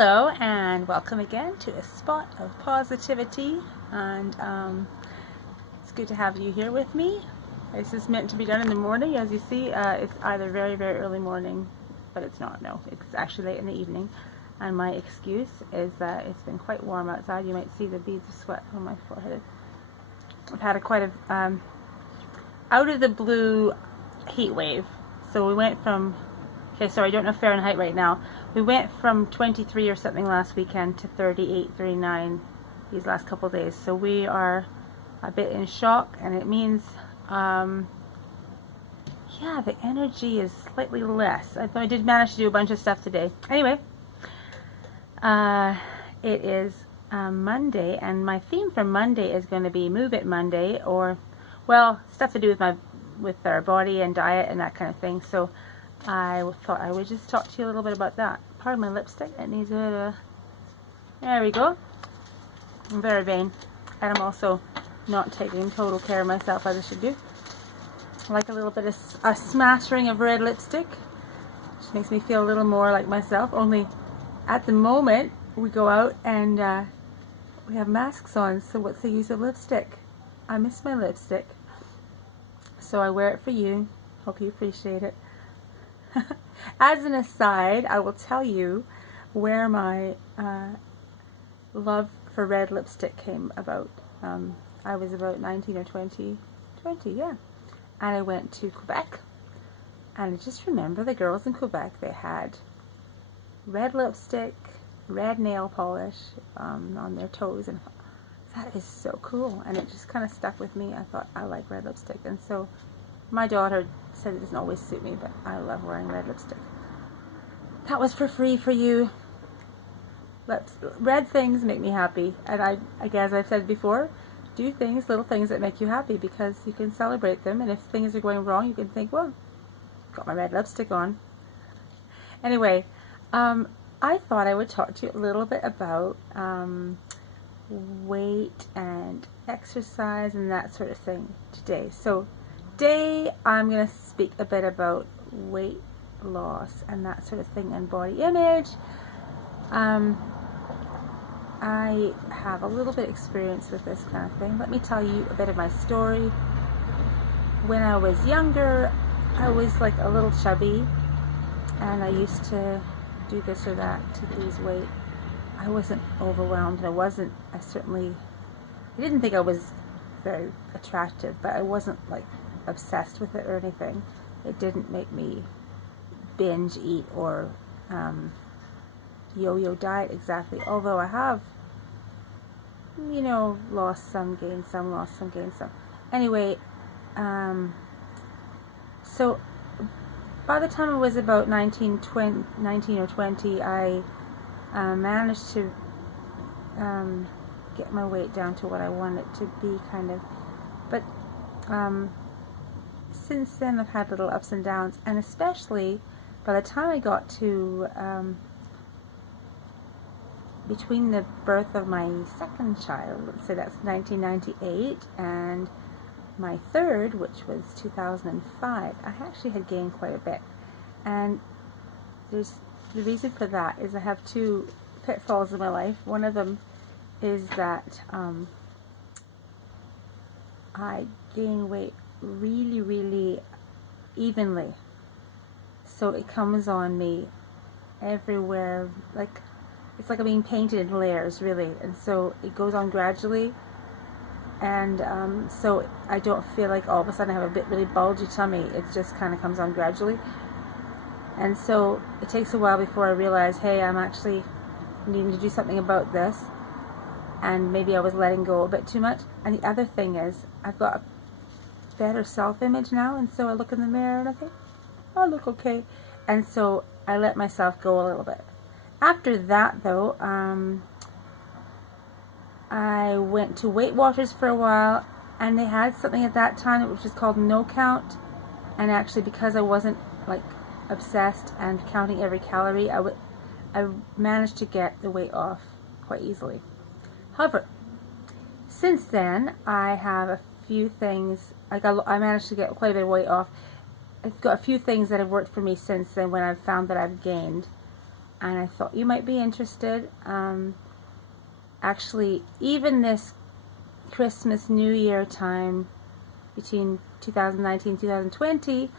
Hello and welcome again to a spot of positivity, and it's good to have you here with me. This is meant to be done in the morning. As you see, it's either very early morning, but it's not. No, it's actually late in the evening, and my excuse is that it's been quite warm outside. You might see the beads of sweat on my forehead. I've had quite a out of the blue heat wave. So we went from, okay, sorry, I don't know Fahrenheit right now. We went from 23 or something last weekend to 38, 39 these last couple of days. So we are a bit in shock, and it means, yeah, the energy is slightly less. I did manage to do a bunch of stuff today. Anyway, it is Monday, and my theme for Monday is going to be Move It Monday, or, well, stuff to do with our body and diet and that kind of thing. So I thought I would just talk to you a little bit about that. Pardon my lipstick, it needs a bit of, there we go. I'm very vain, and I'm also not taking total care of myself as I should do. I like a little bit of a smattering of red lipstick, which makes me feel a little more like myself, only at the moment we go out and we have masks on, so what's the use of lipstick? I miss my lipstick, so I wear it for you. Hope you appreciate it. As an aside, I will tell you where my love for red lipstick came about. I was about 19 or 20, yeah, and I went to Quebec, and I just remember the girls in Quebec, they had red lipstick, red nail polish on their toes, and that is so cool, and it just kind of stuck with me. I thought, I like red lipstick, and so my daughter said it doesn't always suit me, but I love wearing red lipstick. That was for free for you. Red things make me happy, and I guess I've said before, do things, little things that make you happy, because you can celebrate them, and if things are going wrong, you can think, well, got my red lipstick on. Anyway, I thought I would talk to you a little bit about weight and exercise and that sort of thing today. So today I'm going to speak a bit about weight loss and that sort of thing, and body image. I have a little bit of experience with this kind of thing. Let me tell you a bit of my story. When I was younger, I was like a little chubby, and I used to do this or that to lose weight. I wasn't overwhelmed. I didn't think I was very attractive, but I wasn't like obsessed with it or anything. It didn't make me binge eat or yo-yo diet exactly, although I have, lost some, gained some, lost some, gained some. Anyway, so by the time I was about 19 or 20, I managed to get my weight down to what I wanted it to be, kind of. But since then I've had little ups and downs, and especially by the time I got to between the birth of my second child, let's say that's 1998, and my third, which was 2005, I actually had gained quite a bit. And the reason for that is I have two pitfalls in my life. One of them is that I gain weight really evenly, so it comes on me everywhere, like it's like I'm being painted in layers, really, and so it goes on gradually, and so I don't feel like all of a sudden I have a really bulgy tummy. It just kind of comes on gradually, and so it takes a while before I realize, hey, I'm actually needing to do something about this, and maybe I was letting go a bit too much. And the other thing is, I've got a better self-image now, and so I look in the mirror and I think, I look okay, and so I let myself go a little bit. After that, though, I went to Weight Watchers for a while, and they had something at that time which was called No Count, and actually, because I wasn't like obsessed and counting every calorie, I managed to get the weight off quite easily. However, since then, I have a few things. I managed to get quite a bit of weight off. I've got a few things that have worked for me since then, when I've found that I've gained and I thought you might be interested. Actually, even this Christmas, New Year time between 2019 and 2020,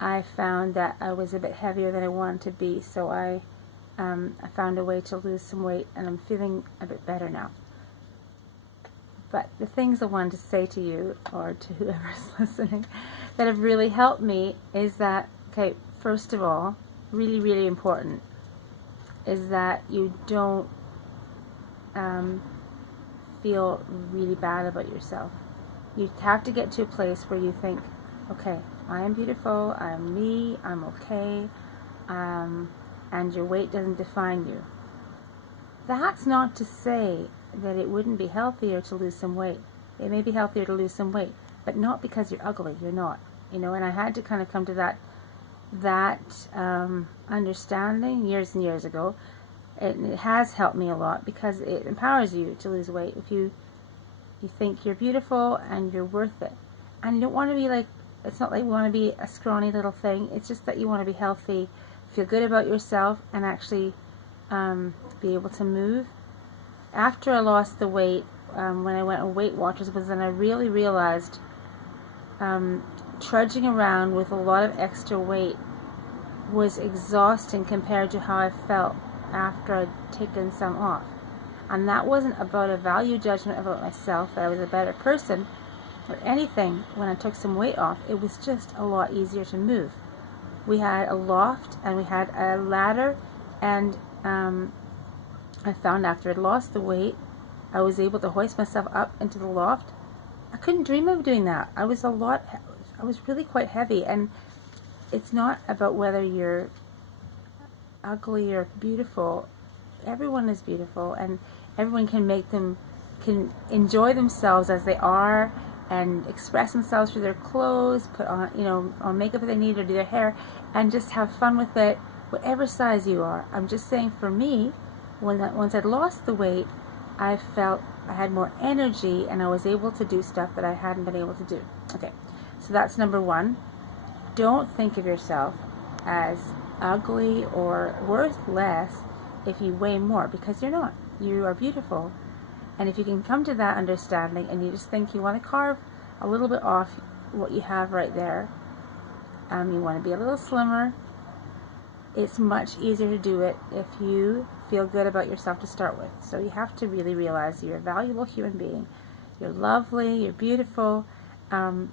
I found that I was a bit heavier than I wanted to be, so I found a way to lose some weight, and I'm feeling a bit better now. But the things I wanted to say to you, or to whoever's listening, that have really helped me is that, okay, first of all, really, really important, is that you don't feel really bad about yourself. You have to get to a place where you think, okay, I am beautiful, I am me, I'm okay, and your weight doesn't define you. That's not to say that it wouldn't be healthier to lose some weight. It may be healthier to lose some weight, but not because you're ugly. You're not. And I had to kind of come to that understanding years and years ago. It has helped me a lot because it empowers you to lose weight if you think you're beautiful and you're worth it. And you don't want to be like, it's not like you want to be a scrawny little thing. It's just that you want to be healthy, feel good about yourself, and actually be able to move. After I lost the weight, when I went on Weight Watchers, was when I really realized trudging around with a lot of extra weight was exhausting compared to how I felt after I'd taken some off. And that wasn't about a value judgment about myself, that I was a better person or anything. When I took some weight off, it was just a lot easier to move. We had a loft and we had a ladder, and I found after I'd lost the weight, I was able to hoist myself up into the loft. I couldn't dream of doing that. I was really quite heavy, and it's not about whether you're ugly or beautiful. Everyone is beautiful, and everyone can enjoy themselves as they are and express themselves through their clothes, put on makeup if they need, or do their hair, and just have fun with it, whatever size you are. I'm just saying, for me, once I'd lost the weight, I felt I had more energy and I was able to do stuff that I hadn't been able to do. Okay, so that's number one. Don't think of yourself as ugly or worth less if you weigh more, because you're not. You are beautiful. And if you can come to that understanding and you just think you want to carve a little bit off what you have right there, you want to be a little slimmer, it's much easier to do it if you feel good about yourself to start with. So you have to really realize you're a valuable human being. You're lovely, you're beautiful, and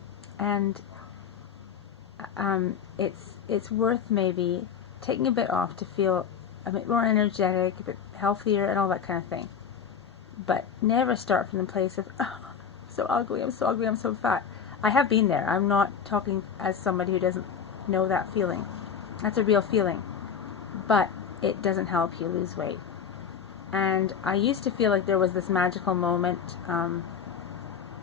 it's worth maybe taking a bit off to feel a bit more energetic, a bit healthier, and all that kind of thing. But never start from the place of, oh, I'm so ugly, I'm so ugly, I'm so fat. I have been there. I'm not talking as somebody who doesn't know that feeling. That's a real feeling. But it doesn't help you lose weight. And I used to feel like there was this magical moment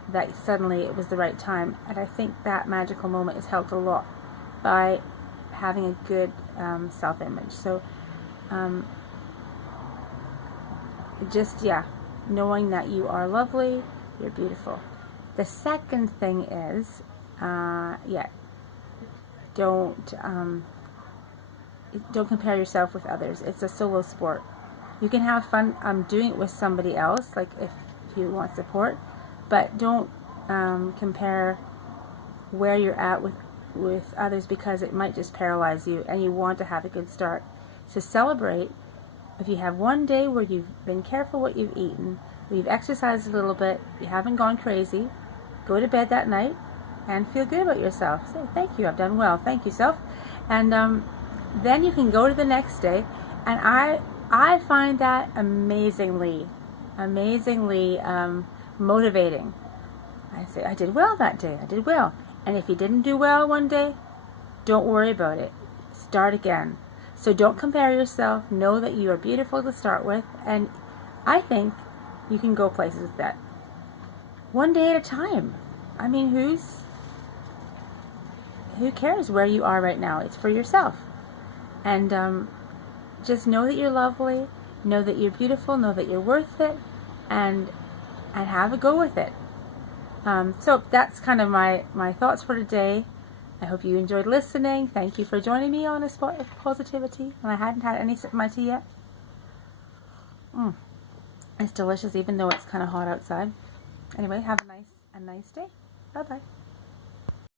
that suddenly it was the right time. And I think that magical moment is helped a lot by having a good self-image. So knowing that you are lovely, you're beautiful. The second thing is, don't compare yourself with others. It's a solo sport. You can have fun doing it with somebody else, like if you want support, but don't compare where you're at with others, because it might just paralyze you, and you want to have a good start. So celebrate. If you have one day where you've been careful what you've eaten, you've exercised a little bit, you haven't gone crazy, go to bed that night and feel good about yourself. Say, thank you, I've done well, thank you, self. And then you can go to the next day, and I find that amazingly motivating. I say, I did well that day, I did well. And if you didn't do well one day, don't worry about it. Start again. So don't compare yourself. Know that you are beautiful to start with, and I think you can go places with that. One day at a time. I mean, who cares where you are right now? It's for yourself. And just know that you're lovely, know that you're beautiful, know that you're worth it, and have a go with it. So that's kind of my thoughts for today. I hope you enjoyed listening. Thank you for joining me on a spot of positivity. And I hadn't had any sip of my tea yet. It's delicious even though it's kind of hot outside. Anyway, have a nice day. Bye-bye.